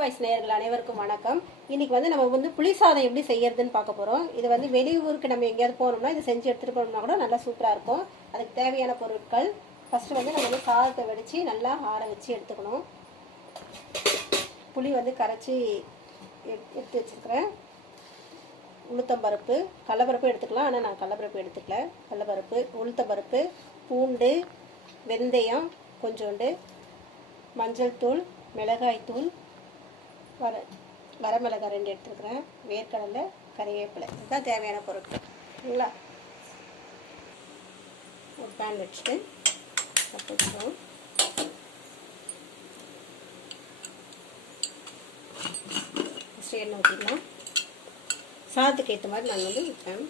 Voice நேயர்கள் அனைவருக்கும் வணக்கம். இன்னைக்கு வந்து நம்ம வந்து புளி சாதம் எப்படி செய்யறதுன்னு பார்க்க போறோம். இது வந்து வெளியூருக்கு நம்ம எங்கேயாவது போனோம்னா இதை செஞ்சு எடுத்துகிட்டு போனோம்னா கூட நல்லா சூப்பராக இருக்கும். அதுக்கு தேவையான பொருட்கள். ஃபர்ஸ்ட் வந்து நம்ம வந்து சாதத்தை வடித்து நல்லா ஆற வச்சு எடுத்துக்கணும். புளி வந்து கரைச்சி எட்- எடுத்து வச்சிருக்கிறேன். உளுத்தம்பருப்பு கடலப்பருப்பு எடுத்துக்கலாம். ஆனால் நான் கடலப்பருப்பு எடுத்துக்கல. கடலப்பருப்பு உளுத்தம்பருப்பு பூண்டு வெந்தயம் கொஞ்சோண்டு மஞ்சள் தூள் மிளகாய் தூள் வர வரமிளகாய் ரெண்டு எடுத்துருக்குறேன். வேர்க்கடலை கறிவேப்பிலை. இதுதான் தேவையான பொருட்கள். சரிங்களா ஒரு பேன் வச்சுட்டு பற்ற ஃபஸ்ட்டு எண்ணெய் ஊற்றிடலாம் சாதத்துக்கு ஏற்ற மாதிரி நான் வந்து வைப்பேன்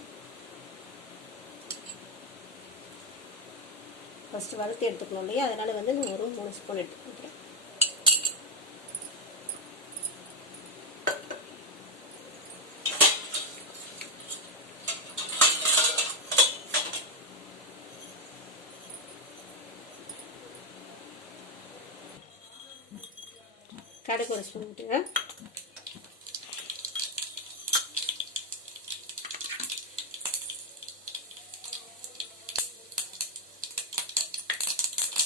ஃபஸ்ட்டு வறுத்து எடுத்துக்கணும் இல்லையா? அதனால் வந்து நான் ஒரு மூணு ஸ்பூன் எடுத்துக்கிறேன் கடுகு ஒரு ஸ்பூன் விட்டுங்க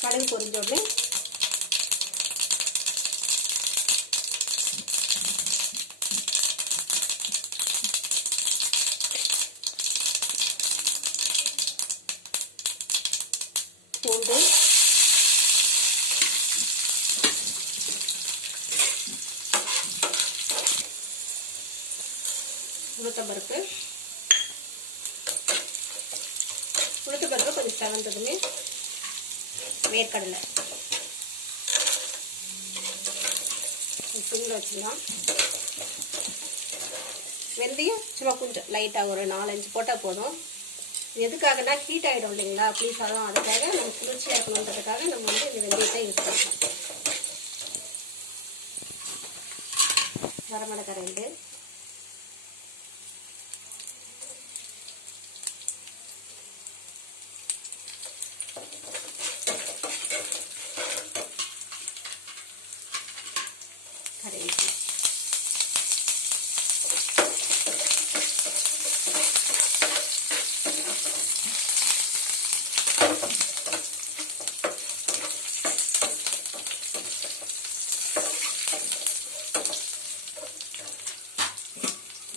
கடுகு பொரிஞ்ச உடனே உளுத்தம்பருப்பு உளுத்தம்பருப்பு கொஞ்சம் செவந்ததுமே வேர்க்கடலை. சிம்மில் வச்சுக்கலாம். வெந்தயம் சும்மா கொஞ்சம் லைட்டாக ஒரு நாலஞ்சு போட்டால் போதும். எதுக்காகனா ஹீட் ஆகிடும் இல்லைங்களா? ப்ளீஸ் அதான் அதுக்காக நம்ம குளிர்ச்சியாக இருக்கணுன்றதுக்காக நம்ம வந்து இந்த வெந்தயத்தை யூஸ் பண்ணலாம். வரமிளகாய் ரெண்டு கறிவேப்பிலை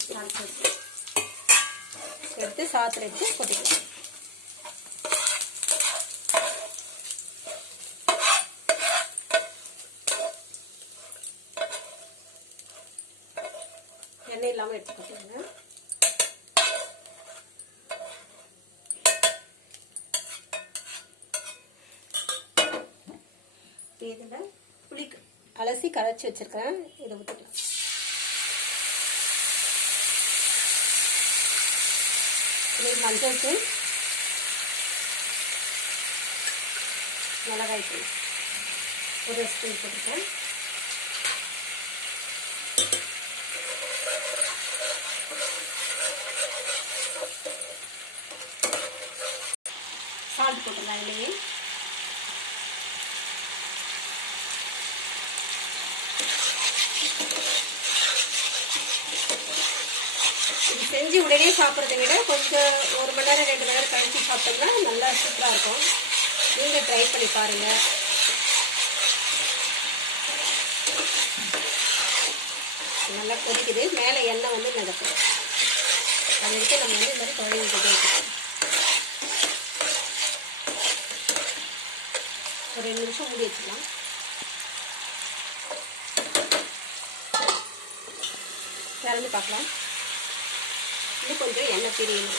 தாளிச்சு வச்சு எடுத்து சாத்திர எடுத்து கொட்டிக்கலாம் எண்ணெய் இல்லாமல் எடுத்து கொட்டிடுங்க இதில் புளி அலசி கரைச்சி வச்சிருக்கேன் இதை ஊற்றிக்கலாம் மஞ்சள் தூள் மிளகாய் தூள் ஒரு ஸ்பூன் போட்டுருக்கேன் சால்ட் போட்டுடலாம் இதுலேயே இது செஞ்சு உடனே சாப்பிட்றத விட கொஞ்சம் ஒரு மணி நேரம் ரெண்டு மணி நேரம் கழிச்சு சாப்பிட்டோம்னா நல்லா சூப்பராக இருக்கும். நீங்கள் ட்ரை பண்ணி பாருங்கள் நல்லா கொதிக்குது. மேலே எண்ணெய் வந்து நடக்கும் அது வரைக்கும் நம்ம வந்து இந்த மாதிரி குழம்பு இருக்கோம் ஒரு ரெண்டு நிமிஷம் மூடி வச்சுக்கலாம். திறந்து பார்க்கலாம். இன்னும் கொஞ்சம் எண்ணெய் பிரியணும்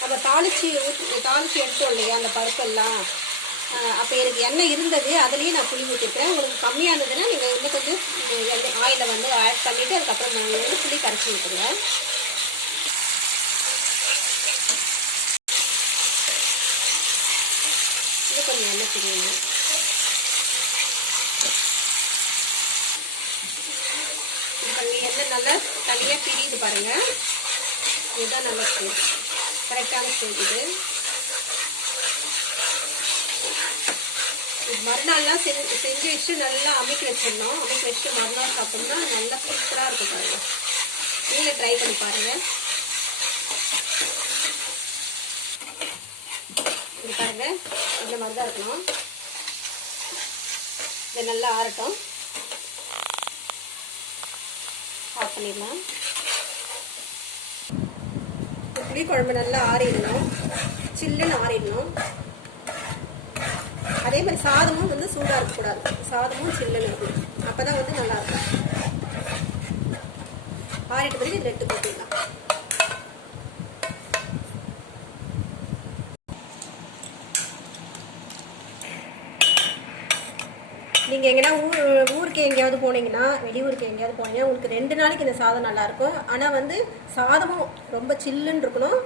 நம்ம தாளிச்சு ஊத்தி தாளிச்சு எடுத்தோம் இல்லையா அந்த பருப்பெல்லாம். அப்போ எனக்கு எண்ணெய் இருந்தது அதுலேயே நான் புளி ஊற்றிருக்கேன் உங்களுக்கு கம்மியானதுன்னா நீங்கள் இன்னும் கொஞ்சம் எண்ணெய் ஆயிலை வந்து ஆட் பண்ணிவிட்டு அதுக்கப்புறம் நாங்கள் வந்து புளி கரைச்சி ஊற்றுங்க இன்னும் கொஞ்சம் எண்ணெய் பிரியணும் இப்போ எண்ணெய் நல்லா தனியாக பிரியுது பாருங்கள் இதுதான் நல்ல ஸ்டேஜ் கரெக்டான ஸ்டேஜ் இது. மறுநாள்லாம் செஞ்சு செஞ்சு வச்சு நல்லா அமைக்க வச்சிடணும். அமைக்க வச்சுட்டு மறுநாள் சாப்பிட்டோம்னா நல்லா சூப்பராக இருக்கும் பாருங்க. நீங்களே ட்ரை பண்ணி பாருங்கள் இது பாருங்கள் இந்த மாதிரி தான் இருக்கணும். இது நல்லா ஆறட்டும். பண்ணிடலாம் புளி குழம்பு நல்லா ஆறிடணும். சில்லுன்னு ஆறிடணும். அதே மாதிரி சாதமும் வந்து சூடாக இருக்கக்கூடாது. சாதமும் சில்லுன்னு இருக்கும் அப்போ தான் வந்து நல்லா இருக்கும். ஆறிட்ட பிறகு ரெட்டு எடுத்து போட்டுடலாம் நீங்கள் எங்கன்னா ஊர் ஊருக்கு எங்கேயாவது போனீங்கன்னா வெளியூருக்கு எங்கேயாவது போனீங்கன்னா உங்களுக்கு ரெண்டு நாளைக்கு இந்த சாதம் நல்லாயிருக்கும். ஆனால் வந்து சாதமும் ரொம்ப சில்லுன்னு இருக்கணும்.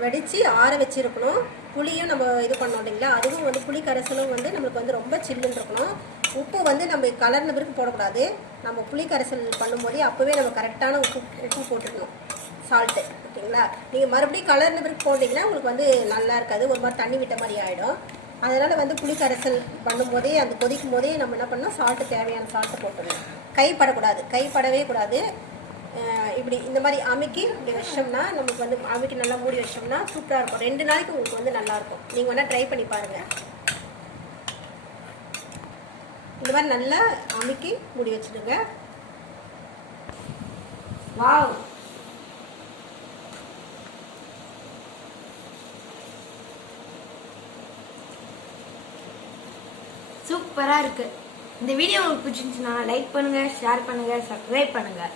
வடித்து ஆற வச்சுருக்கணும். புளியும் நம்ம இது பண்ணோம் இல்லைங்களா? அதுவும் வந்து புளி கரைசலும் வந்து நம்மளுக்கு வந்து ரொம்ப சில்லுன்னு இருக்கணும். உப்பு வந்து நம்ம கலர்ன பிறகு போடக்கூடாது. நம்ம புளி கரைசல் பண்ணும்போதே அப்போவே நம்ம கரெக்டான உப்பு உப்பு போட்டுக்கணும். சால்ட்டு ஓகேங்களா? நீங்கள் மறுபடியும் கலர்ன பிறகு போட்டிங்கன்னா உங்களுக்கு வந்து நல்லா இருக்காது. ஒரு மாதிரி தண்ணி விட்ட மாதிரி ஆகிடும் அதனால் வந்து புளி கரைசல் பண்ணும்போதே அந்த கொதிக்கும் போதே நம்ம என்ன பண்ணோம் சால்ட்டு தேவையான சால்ட்டு போட்டுடணும் கைப்படக்கூடாது. கைப்படவே கூடாது. இப்படி இந்த மாதிரி அமைக்கி இப்படி வச்சோம்னா நமக்கு வந்து அமைக்கி நல்லா மூடி வச்சோம்னா சூப்பராக இருக்கும். ரெண்டு நாளைக்கு உங்களுக்கு வந்து நல்லாயிருக்கும் நீங்கள் வேணால் ட்ரை பண்ணி பாருங்கள் இந்த மாதிரி நல்லா அமைக்கி மூடி வச்சுடுங்க. வாவ் சூப்பராக இருக்குது இந்த வீடியோ உங்களுக்கு பிடிச்சிருந்துச்சுன்னா லைக் பண்ணுங்கள் ஷேர் பண்ணுங்கள் சப்ஸ்கிரைப் பண்ணுங்கள்